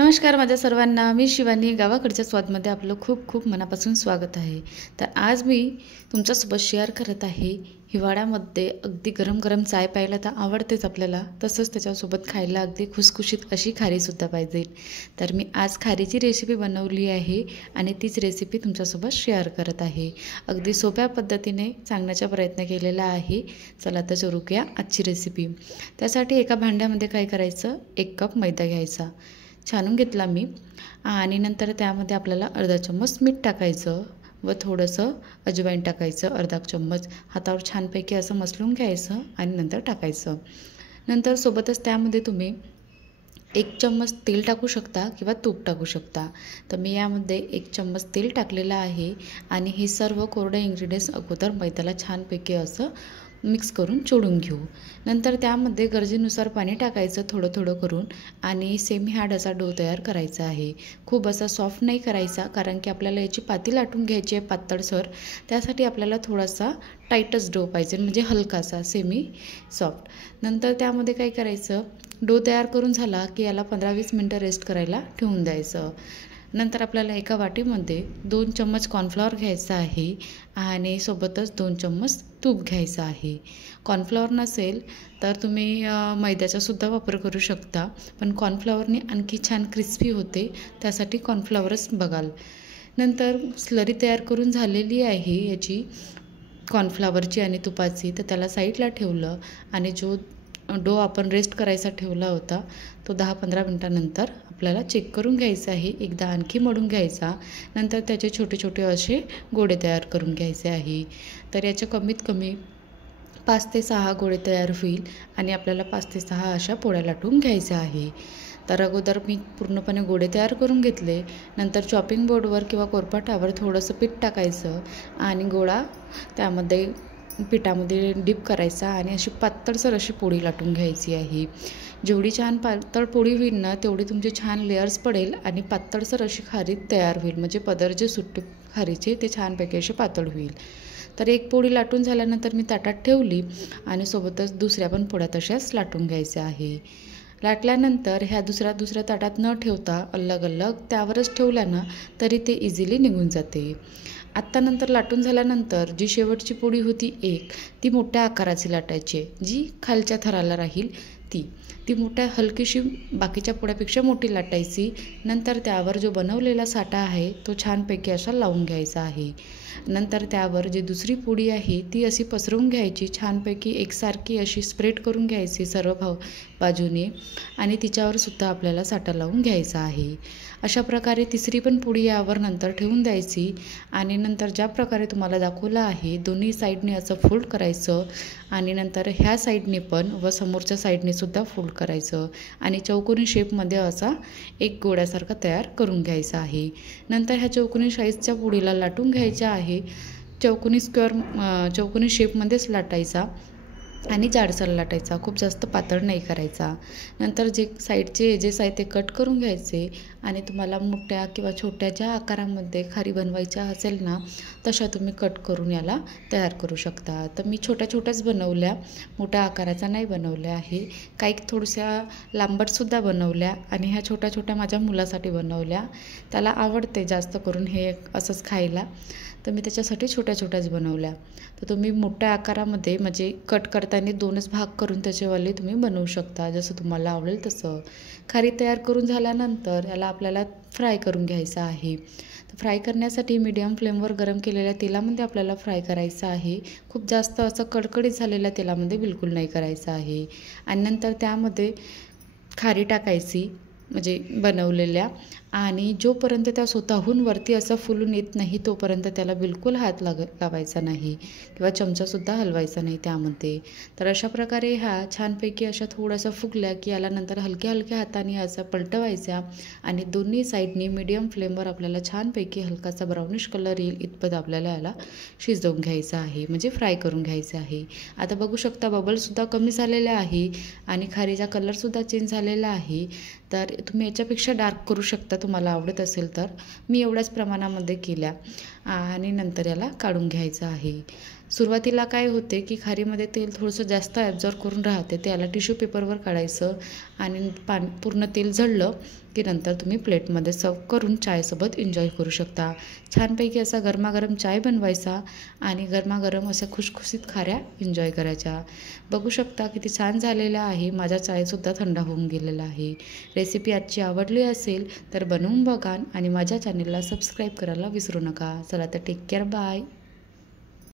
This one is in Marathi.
नमस्कार माझ्या सर्वांना, मी शिवानी. गावाकडच्या स्वादमध्ये आपलं खूप खूप मनापासून स्वागत आहे. तर आज मी तुमच्यासोबत शेअर करत आहे, हिवाळ्यामध्ये अगदी गरम गरम चाय प्यायला तर आवडतेच आपल्याला, तसंच त्याच्यासोबत खायला अगदी खुसखुशीत अशी खारीसुद्धा पाहिजे. तर मी आज खारीची रेसिपी बनवली आहे आणि तीच रेसिपी तुमच्यासोबत शेअर करत आहे. अगदी सोप्या पद्धतीने सांगण्याचा प्रयत्न केलेला आहे. चला तर सुरू करूया आजची रेसिपी. त्यासाठी एका भांड्यामध्ये काय करायचं, 1 कप मैदा घ्यायचा, छानून घेतला मी. आणि नंतर त्यामध्ये आपल्याला अर्धा चम्मच मीठ टाकायचं व थोडंसं अजवाईन टाकायचं, अर्धा चम्मच. हातावर छानपैकी असं मसळून घ्यायचं आणि नंतर टाकायचं. नंतर सोबतच त्यामध्ये तुम्ही 1 चम्मच तेल टाकू शकता किंवा तूप टाकू शकता. तर मी यामध्ये 1 चम्मच तेल टाकलेलं आहे आणि हे सर्व कोरडे इन्ग्रेडियंट्स अगोदर मैद्याला छानपैकी असं मिक्स करून चोळून घेऊ. नंतर त्यामध्ये गरजेनुसार पाणी टाकायचं थोडं थोडं करून आणि सेमी हार्ड असा डो तयार करायचा आहे. खूप असा सॉफ्ट नाही करायचा, कारण की आपल्याला याची पाती लाटून घ्यायची आहे पातळसर. त्यासाठी आपल्याला थोडासा टाईटच डो पाहिजे, म्हणजे हलकासा सेमी सॉफ्ट. नंतर त्यामध्ये काय करायचं, डो तयार करून झाला की याला 15-20 मिनटं रेस्ट करायला ठेवून द्यायचं. नंतर आपल्याला एका वाटीमध्ये 2 चम्मच कॉर्नफ्लॉवर घ्यायचा आहे आणि सोबतच 2 चम्मच तूप घ्यायचं आहे. कॉर्नफ्लॉवर नसेल तर तुम्ही मैद्याचासुद्धा वापर करू शकता, पण कॉर्नफ्लॉवरने आणखी छान क्रिस्पी होते, त्यासाठी कॉर्नफ्लॉवरच बघाल. नंतर स्लरी तयार करून झालेली आहे याची, कॉर्नफ्लॉवरची आणि तुपाची. तर त्याला साईडला ठेवलं आणि जो डो आपण रेस्ट करायचा ठेवला होता तो 10-15 मिनटानंतर आपल्याला चेक करून घ्यायचा आहे. एकदा आणखी मळून घ्यायचा. नंतर त्याचे छोटे छोटे असे गोळे तयार करून घ्यायचे आहे. तर याचे कमीत कमी 5 ते 6 गोळे तयार होईल आणि आपल्याला 5 ते 6 अशा पोळ्या लाटून घ्यायच्या आहे. तर अगोदर मी पूर्णपणे गोळे तयार करून घेतले. नंतर चॉपिंग बोर्डवर किंवा कोरपाटावर थोडंसं पीठ टाकायचं आणि गोळा त्यामध्ये पिठामध्ये डीप करायचा आणि अशी पातळसर अशी पोळी लाटून घ्यायची आहे. जेवढी छान पातळ पोळी होईल ना, तेवढी तुमचे छान लेयर्स पडेल आणि पातळसर अशी खारी तयार होईल, म्हणजे पदर जे सुट्टे खारीचे ते छानपैकी असे पातळ होईल. तर एक पोळी लाटून झाल्यानंतर मी ताटात ठेवली आणि सोबतच दुसऱ्या पण पोळ्या तशाच लाटून घ्यायच्या आहे. लाटल्यानंतर ह्या दुसऱ्या ताटात न ठेवता अलग अलग त्यावरच ठेवल्यानं तरी ते इझिली निघून जाते. आत्ता नंतर लाटून झाल्यानंतर जी शेवटची पोळी होती ती मोठ्या आकाराची लाटायची, जी खालच्या थराला राहील ती मोठ्या हलकीशी बाकीच्या पोळ्यापेक्षा मोठी लाटायची. नंतर त्यावर जो बनवलेला साठा आहे तो छानपैकी असा लावून घ्यायचा आहे. नंतर त्यावर जी दुसरी पोळी आहे ती अशी पसरवून घ्यायची, छानपैकी एकसारखी अशी स्प्रेड करून घ्यायची सर्व बाजूने आणि तिच्यावर सुद्धा आपल्याला साठा लावून घ्यायचा आहे. अशा प्रकारे तिसरी पण पोळी यावर नंतर ठेवून द्यायची आणि नंतर ज्या प्रकारे तुम्हाला दाखवलं आहे दोन्ही साईडने असं फोल्ड करायचं आणि नंतर ह्या साईडने पण व समोरच्या साईडने सुद्धा फोल्ड करायचं आणि चौकोनी शेपमध्ये असा एक गोळ्यासारखा तयार करून घ्यायचा आहे. नंतर ह्या चौकोनी साईजच्या पोळीला लाटून घ्यायच्या आहे. चौकोनी शेपमध्येच लाटायचा आणि जाडसर लाटायचा, खूप जास्त पातळ नाही करायचा. नंतर जे साईडचे एजेस आहे ते कट करून घ्यायचे आणि तुम्हाला मोठ्या किंवा छोट्या ज्या आकारामध्ये खारी बनवायच्या असेल ना, तशा तुम्ही कट करून याला तयार करू शकता. तर मी छोट्या छोट्याच बनवल्या, मोठ्या आकाराचा नाही बनवल्या आहे. काही थोड्याशा लांबटसुद्धा बनवल्या आणि ह्या छोट्या छोट्या माझ्या मुलासाठी बनवल्या. त्याला आवडते जास्त करून हे असंच खायला, तर मी त्याच्यासाठी छोट्या छोट्याच बनवल्या. तर तुम्ही मोठ्या आकारामध्ये म्हणजे कट करताना 2च भाग करून त्याचेवाले तुम्ही बनवू शकता, जसं तुम्हाला आवडेल तसं. खारी तयार करून झाल्यानंतर याला आपल्याला फ्राय करून घ्यायचं आहे. तर फ्राय करण्यासाठी मीडियम फ्लेमवर गरम केलेल्या तेलामध्ये आपल्याला फ्राय करायचं आहे. खूप जास्त असं कडकडीत झालेल्या तेलामध्ये बिलकुल नाही करायचं आहे. आणि नंतर त्यामध्ये खारी टाकायची, म्हणजे बनवलेल्या, आणि जोपर्यंत त्या स्वतःहून वरती असं फुलून येत नाही तोपर्यंत त्याला बिलकुल हात लावायचा नाही किंवा चमचासुद्धा हलवायचा नाही त्यामध्ये. तर अशा प्रकारे ह्या छानपैकी अशा थोड्याशा फुगल्या की याला नंतर हलक्या हलक्या हाताने असं पलटवायच्या आणि दोन्ही साईडनी मीडियम फ्लेमवर आपल्याला छानपैकी हलकासा ब्राउनिश कलर येईल इतपत आपल्याला याला शिजवून घ्यायचं आहे, म्हणजे फ्राय करून घ्यायचं आहे. आता बघू शकता बबलसुद्धा कमी झालेला आहे आणि खारीचा कलरसुद्धा चेंज झालेला आहे. तर तुम्ही याच्यापेक्षा डार्क करू शकता तुम्हाला आवडत असेल तर. मी एवढ्याच प्रमाणामध्ये केल्या आणि नंतर याला काढून घ्यायचं आहे. सुरुवातीला काय होते की खारीमध्ये तेल थोडंसं जास्त ॲब्झॉर्ब करून राहते, त्याला टिश्यू पेपरवर काढायचं आणि पूर्ण तेल झडलं की नंतर तुम्ही प्लेटमध्ये सर्व करून चायसोबत एन्जॉय करू शकता. छानपैकी असा गरमागरम चाय बनवायचा आणि गरमागरम अशा खुसखुशीत खाऱ्या एन्जॉय करायच्या. बघू शकता किती छान झालेला आहे. माझा चायसुद्धा थंड होऊन गेलेला आहे. रेसिपी आजची आवडली असेल तर बनवून बघा आणि माझ्या चॅनलला सबस्क्राईब करायला विसरू नका. चला तर टेक केअर, बाय.